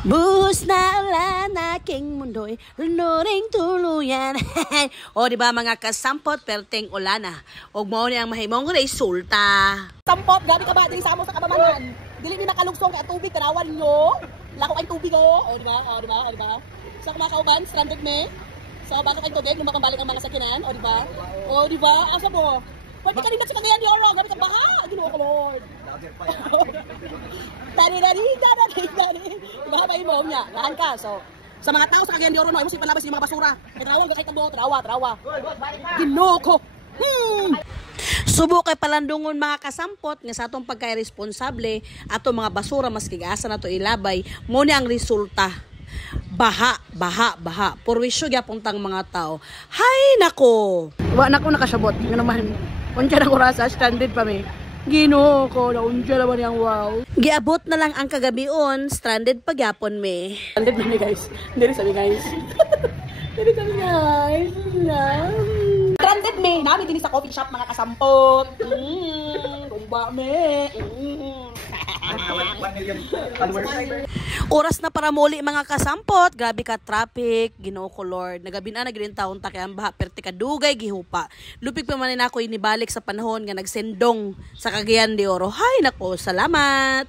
Buhos na ulan, aking mundo'y lunuring tuluyan. O diba mga kasampot, perteng ulana. Og mao ni ang mahimong resulta. Sampot, gabi ka ba? Dili sa amo sa kabamanan. Dili ni nakalugsong kay tubig, tanawan nyo. Lako ay tubig o. O diba? O diba? O diba? Sa mga kauban, stranded me. Sa bago kay tubig, lumang balik ang mga sakinan. O diba? O diba? Asa mo? Pwede ka rin sa Cagayan de Oro. Gabi ka ba? Ginoo ko, Lord. Tani. Diba ba mo niya? Lahan ka. So, sa mga tao sa Cagayan de Oro, no, ay mo si palabas yung mga basura. Kay trawag, kay tabo, trawa. Ginoo ko. Subo kay palandungon mga kasampot nga sa atong pagka-irresponsable ato mga basura mas kigasa nato ilabay mo ni ang resulta. Baha. Purwisyo gyapon tang mga tao. Hay nako. Wa na ko nakasabot. Nga naman. Unsa na orasa stranded pa mi. Ginoo ko, naunsa naman yang wow. Giabot na lang ang kagabion, stranded pa gyapon me. Stranded na mi guys. Dili sabi guys. Stranded me. Nami din sa coffee shop mga kasampot. Rumba me. Oras na para muli mga kasampot, grabe ka traffic, Ginoo ko Lord. Nagabina na gid taon ta kay ang baha perti ka dugay gihupa. Lupig pa man ako inibalik sa panahon nga nagsendong sa Cagayan de Oro. Hay nako, salamat.